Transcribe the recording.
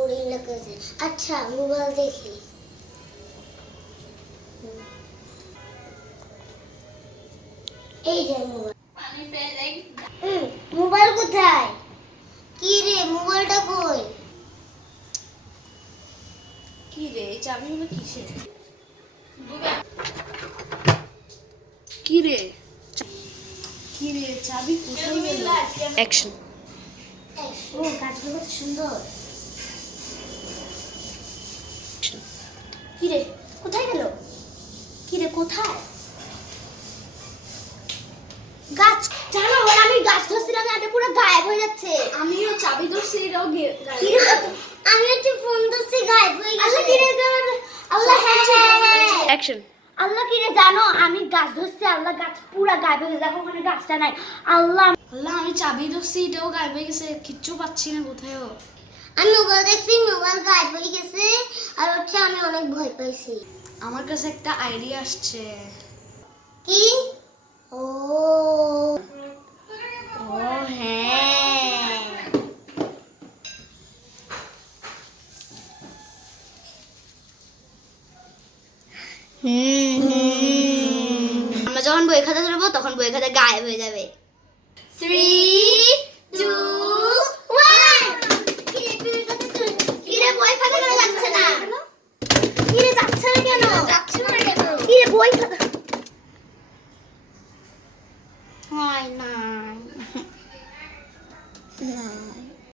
boring लगছে আচ্ছা mobile দেখি এই যে মোবাইল মোবাইল কোথায় কি রে মোবাইলটা কই কি রে এই চাবিগুলো কিসের কি রে চাবি কোথায় গেল অ্যাকশন ও গাছগুলো কত সুন্দর কি রে কোথায় গেল কি রে কোথায় গাছ জানো আমি গাছ ধরছিলাম এটা পুরো গায়েব হয়ে যাচ্ছে আমিও চাবি ধরছি এটাও কি রে আমি একটু ফোন ধরছি গায়েব হয়ে গেছে আল্লাহ কি রে আল্লাহ হ্যাঁ অ্যাকশন আল্লাহ কি রে জানো আমি গাছ ধরছি আল্লাহ গাছ পুরো গায়েব হয়ে গেছে দেখো ওখানে গাছটা নাই আল্লাহ আমি চাবি ধরছি এটাও গায়েব হয়ে গেছে কিচ্ছু পাচ্ছি না কোথায়ও আমি মোবাইল দেখছি মোবাইল গায়েব হয়ে গেছে আর হচ্ছে আমি অনেক ভয় পাইছি আমার কাছে একটা আইডিয়া আসছে কি ও ও হ্যাঁ আমরা যখন বই খাতা ধরবো তখন বই খাতা গায়েব হয়ে যাবে 3 2 1 কি রে বই খাতা কেন যাচ্ছে না কি রে যাচ্ছে না কেন যাচ্ছে না কেন কি রে বই